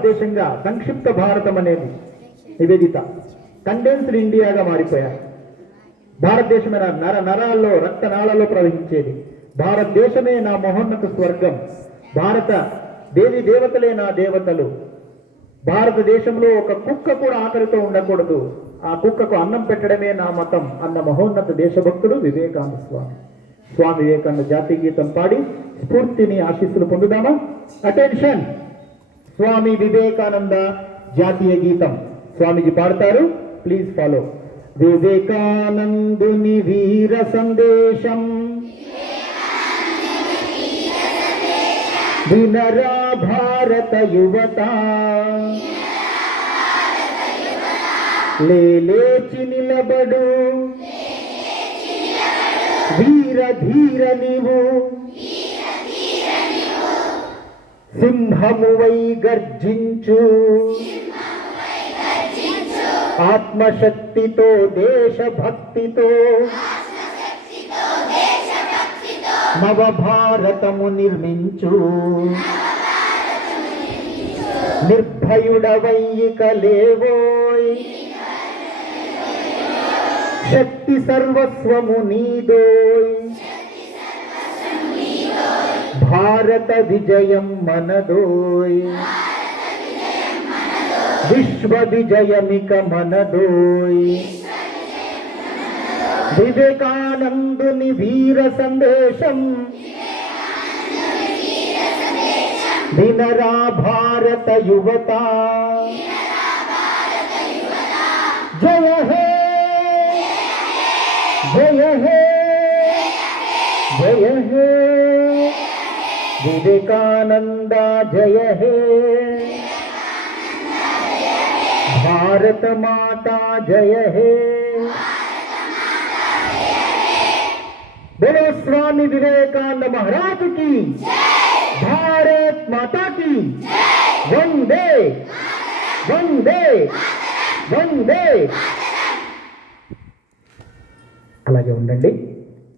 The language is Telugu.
భారతదేశంగా సంక్షిప్త భారతం అనేది నివేదిత. కండెన్స్డ్ ఇండియాగా మారిపోయారు. భారతదేశమైన నర నరాల్లో రక్తనాళాల్లో ప్రవహించేది. భారతదేశమే నా మహోన్నత స్వర్గం. భారత దేవి దేవతలే నా దేవతలు. భారతదేశంలో ఒక కుక్క కూడా ఆకలితో ఉండకూడదు. ఆ కుక్కకు అన్నం పెట్టడమే నా మతం అన్న మహోన్నత దేశభక్తుడు వివేకానంద స్వామి. స్వామి వివేకానంద జాతీయ గీతం పాడి స్ఫూర్తిని ఆశీస్సులు పొందుదామా? అటెన్షన్ స్వామి వివేకానంద జాతీయ గీతం. స్వామిజీ పాడతారు. ప్లీజ్ ఫాలో వివేకానందుని వీర సందేశం. వినరా భారత యువత. లేచి నిలబడు. వీర ధీర నీవు. సింహమువై గర్జించు. ఆత్మశక్తితో దేశభక్తితో నవభారతము నిర్మించు. నిర్భయుడవయ్యిక లేవోయ్. శక్తి సర్వస్వము నీదోయ్. భారత విజయం మనదోయ్ విశ్వ విజయమిక మనదోయ్ వివేకానందుని వీర సందేశం వినరా భారత యువత జయ హే జయ హే జయ హే వివేకానంద జయ హే భారత మాతా జయ హే बोलो स्वामी विवेकानंद महाराज की भारत माता की वंदे वंदे वंदे అలాగే ఉండండి